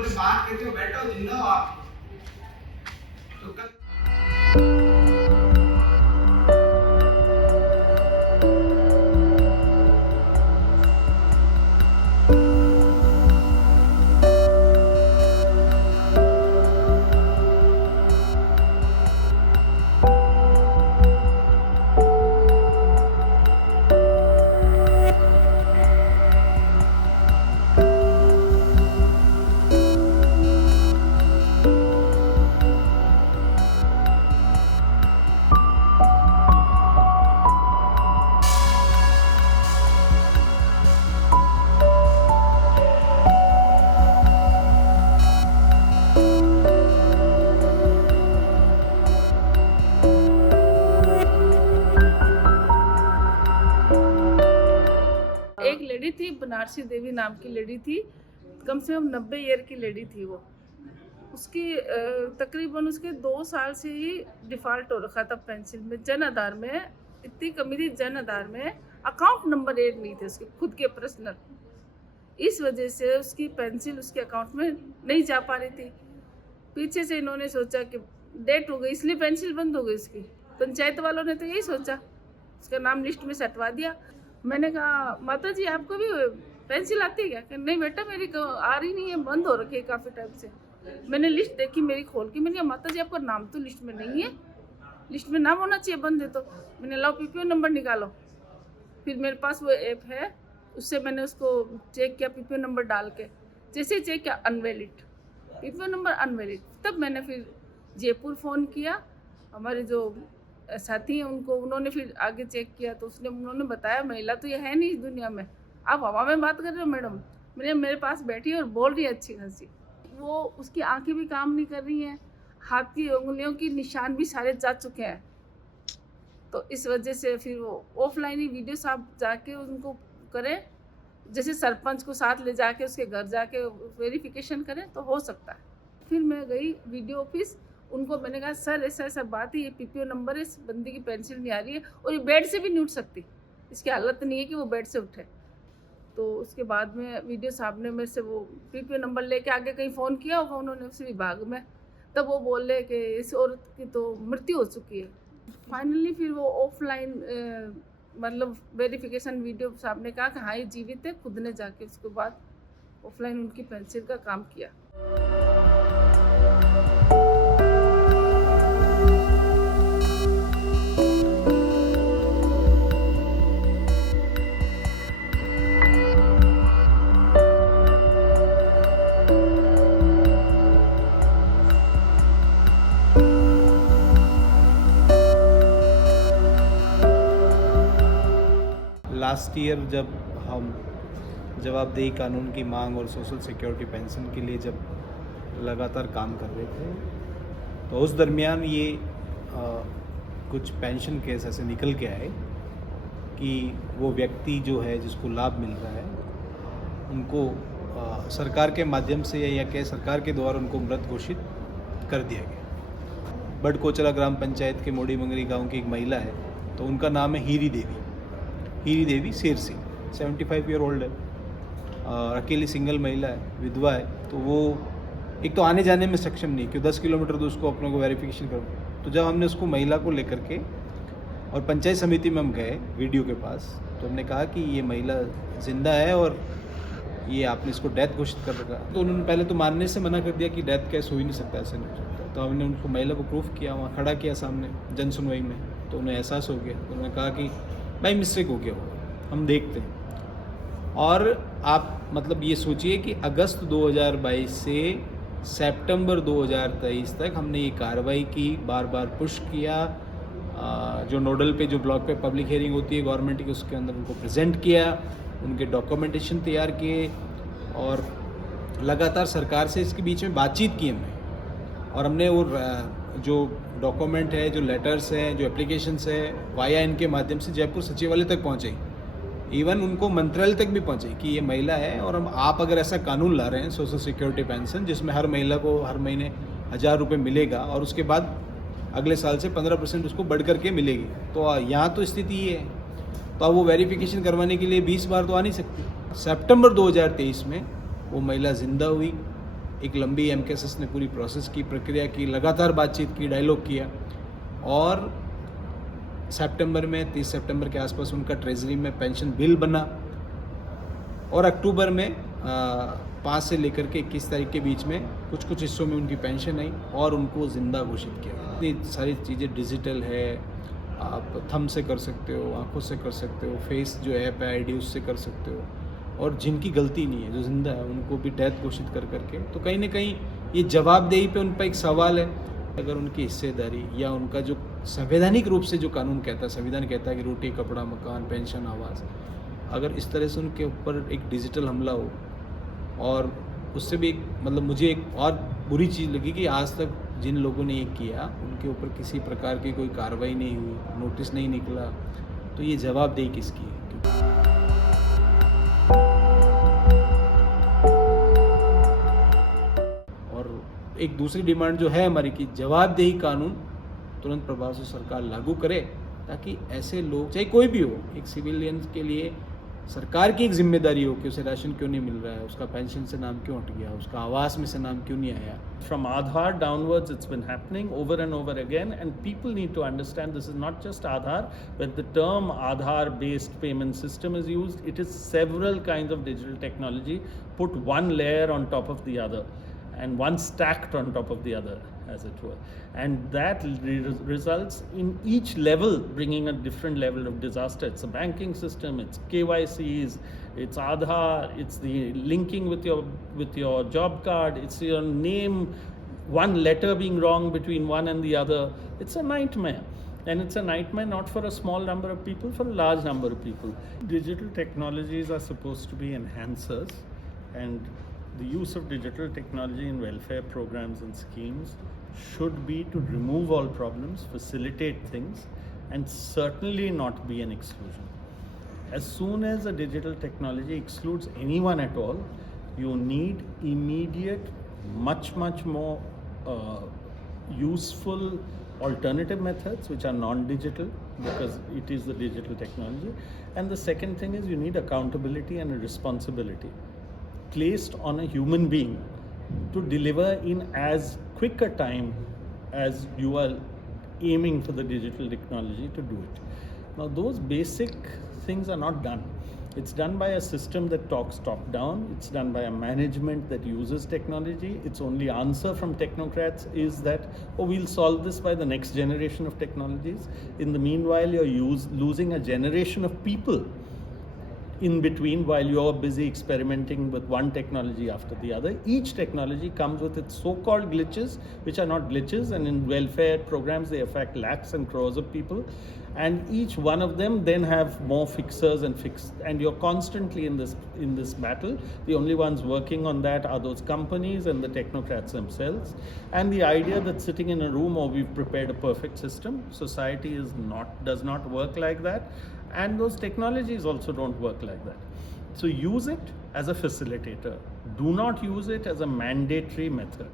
लोगों से बात करते हो, बैठो, जिंदा हो आप तो कल एक लेडी थी, बनारसी देवी नाम की लेडी थी, कम से कम 90 ईयर की लेडी थी वो। उसकी तकरीबन उसके 2 साल से ही डिफ़ॉल्ट हो रखा था पेंशन में। जन आधार में इतनी कमी थी, जन आधार में अकाउंट नंबर 1 नहीं थे उसके खुद के पर्सनल। इस वजह से उसकी पेंशन उसके अकाउंट में नहीं जा पा रही थी। पीछे से इन्होंने सोचा कि डेट हो गई इसलिए पेंशन बंद हो गई उसकी। पंचायत वालों ने तो यही सोचा, उसका नाम लिस्ट में सटवा दिया। मैंने कहा माता जी आपको भी पेंसिल आती है क्या? कि नहीं बेटा मेरी आ रही नहीं है, बंद हो रखी है काफ़ी टाइम से। मैंने लिस्ट देखी मेरी खोल के, मैंने कहा माता जी आपका नाम तो लिस्ट में नहीं है, लिस्ट में नाम होना चाहिए, बंद है तो। मैंने लाओ पीपीओ नंबर निकालो। फिर मेरे पास वो ऐप है, उससे मैंने उसको चेक किया पीपीओ नंबर डाल के। जैसे ही चेक किया अनवैलिड, पीपीओ नंबर अनवैलिड। तब मैंने फिर जयपुर फ़ोन किया, हमारे जो साथी हैं उनको, उन्होंने फिर आगे चेक किया तो उन्होंने बताया महिला तो ये है नहीं इस दुनिया में, आप हवा में बात कर रहे हो मैडम। मेरे पास बैठी है और बोल रही है अच्छी खासी। वो उसकी आंखें भी काम नहीं कर रही हैं, हाथ की उंगलियों की निशान भी सारे जा चुके हैं। तो इस वजह से फिर वो ऑफलाइन ही वीडियो साहब जाके उनको करें, जैसे सरपंच को साथ ले जाके उसके घर जाके वेरिफिकेशन करें तो हो सकता है। फिर मैं गई वीडियो ऑफिस, उनको मैंने कहा सर ऐसा ऐसा बात है, ये पीपीओ नंबर है, इस बंदी की पेंशन नहीं आ रही है और ये बेड से भी नहीं उठ सकती, इसकी हालत नहीं है कि वो बेड से उठे। तो उसके बाद में वीडियो साहब ने मेरे से वो पीपीओ नंबर लेके आगे कहीं फ़ोन किया होगा उन्होंने उस विभाग में, तब वो बोले कि इस औरत की तो मृत्यु हो चुकी है। फाइनली फिर वो ऑफलाइन मतलब वेरिफिकेशन वीडियो साहब ने कहा कि हाँ ये जीवित है, खुद ने जाके उसके बाद ऑफलाइन उनकी पेंशन का काम किया। लास्ट ईयर जब हम जवाबदेही कानून की मांग और सोशल सिक्योरिटी पेंशन के लिए जब लगातार काम कर रहे थे, तो उस दरमियान ये कुछ पेंशन केस ऐसे निकल के आए कि वो व्यक्ति जो है जिसको लाभ मिल रहा है उनको सरकार के माध्यम से या कह सरकार के द्वारा उनको मृत घोषित कर दिया गया। बड़कोचरा ग्राम पंचायत के मोड़ी मंगरी गाँव की एक महिला है, तो उनका नाम है हीरी देवी शेर सिंह, 75 ईयर ओल्ड है और अकेली सिंगल महिला है, विधवा है। तो वो एक तो आने जाने में सक्षम नहीं, क्यों 10 किलोमीटर तो उसको अपने को वेरिफिकेशन करो। तो जब हमने उसको महिला को लेकर के और पंचायत समिति में हम गए वीडियो के पास, तो हमने कहा कि ये महिला जिंदा है और ये आपने इसको डेथ घोषित कर रखा। तो उन्होंने पहले तो मानने से मना कर दिया कि डेथ केस हो ही नहीं सकता, ऐसे नहीं हो सकता। तो हमने उनको महिला को प्रूफ किया, वहाँ खड़ा किया सामने जन सुनवाई में, तो उन्हें एहसास हो गया। तो उन्होंने कहा कि बाई मिस्टेक हो गया होगा, हम देखते हैं। और आप मतलब ये सोचिए कि अगस्त 2022 से सितंबर 2023 तक हमने ये कार्रवाई की, बार बार पुश किया, जो नोडल पे जो ब्लॉक पे पब्लिक हियरिंग होती है गवर्नमेंट की, उसके अंदर उनको प्रेजेंट किया, उनके डॉक्यूमेंटेशन तैयार किए और लगातार सरकार से इसके बीच में बातचीत की हमने। और हमने वो जो डॉक्यूमेंट है, जो लेटर्स हैं, जो एप्लीकेशंस है, वाया इनके माध्यम से जयपुर सचिवालय तक पहुँचे, इवन उनको मंत्रालय तक भी पहुँचे कि ये महिला है और हम आप अगर ऐसा कानून ला रहे हैं सोशल सिक्योरिटी पेंशन जिसमें हर महिला को हर महीने 1000 रुपये मिलेगा और उसके बाद अगले साल से 15% उसको बढ़ करके मिलेगी, तो यहाँ तो स्थिति ये है। तो अब वो वेरिफिकेशन करवाने के लिए 20 बार तो आ नहीं सकती। सितंबर 2023 में वो महिला ज़िंदा हुई एक लंबी एमकेएसएस ने पूरी प्रोसेस की, प्रक्रिया की, लगातार बातचीत की, डायलॉग किया और सितंबर में 30 सितंबर के आसपास उनका ट्रेजरी में पेंशन बिल बना और अक्टूबर में 5 से लेकर के 21 तारीख के बीच में कुछ हिस्सों में उनकी पेंशन आई और उनको ज़िंदा घोषित किया। इतनी सारी चीज़ें डिजिटल है, आप थंब से कर सकते हो, आंखों से कर सकते हो, फेस जो ऐप है आईडी उससे कर सकते हो और जिनकी गलती नहीं है, जो जिंदा है, उनको भी डेथ घोषित कर करके, तो कहीं ना कहीं ये जवाबदेही पे उन पर एक सवाल है। अगर उनकी हिस्सेदारी या उनका जो संवैधानिक रूप से जो कानून कहता है, संविधान कहता है कि रोटी, कपड़ा, मकान, पेंशन, आवास, अगर इस तरह से उनके ऊपर एक डिजिटल हमला हो और उससे भी एक मतलब मुझे एक और बुरी चीज़ लगी कि आज तक जिन लोगों ने ये किया उनके ऊपर किसी प्रकार की कोई कार्रवाई नहीं हुई, नोटिस नहीं निकला, तो ये जवाबदेही किसकी है? और एक दूसरी डिमांड जो है हमारी कि जवाबदेही कानून तुरंत प्रभाव से सरकार लागू करे ताकि ऐसे लोग, चाहे कोई भी हो, एक सिविलियन के लिए सरकार की एक जिम्मेदारी हो कि उसे राशन क्यों नहीं मिल रहा है, उसका पेंशन से नाम क्यों हट गया, उसका आवास में से नाम क्यों नहीं आया. From Aadhaar downwards, it's been happening over and over again, and people need to understand this is not just Aadhaar. When the term Aadhaar-based payment system is used, it is several kinds of digital technology put one layer on top of the other, and one stacked on top of the other, as it were. And that results in each level bringing a different level of disaster. It's a banking system, it's KYCs, it's Aadhaar, it's the linking with your job card, it's your name, one letter being wrong between one and the other. It's a nightmare. And it's a nightmare not for a small number of people, for a large number of people. Digital technologies are supposed to be enhancers, and the use of digital technology in welfare programs and schemes should be to remove all problems, facilitate things, and certainly not be an exclusion. As soon as a digital technology excludes anyone at all, you need immediate, much more useful alternative methods which are non-digital, because it is the digital technology. And the second thing is you need accountability and a responsibility placed on a human being to deliver in as quick a time as you are aiming for the digital technology to do it. Now those basic things are not done. It's done by a system that talks top down. It's done by a management that uses technology. Its only answer from technocrats is that, oh, we'll solve this by the next generation of technologies. In the meanwhile, you're losing a generation of people in between while you're busy experimenting with one technology after the other. Each technology comes with its so-called glitches, which are not glitches, and in welfare programs they affect lakhs and crores of people, and each one of them then have more fixers and you're constantly in this battle. The only ones working on that are those companies and the technocrats themselves. And the idea that sitting in a room, or we've prepared a perfect system, society does not work like that. And those technologies also don't work like that. So use it as a facilitator. Do not use it as a mandatory method.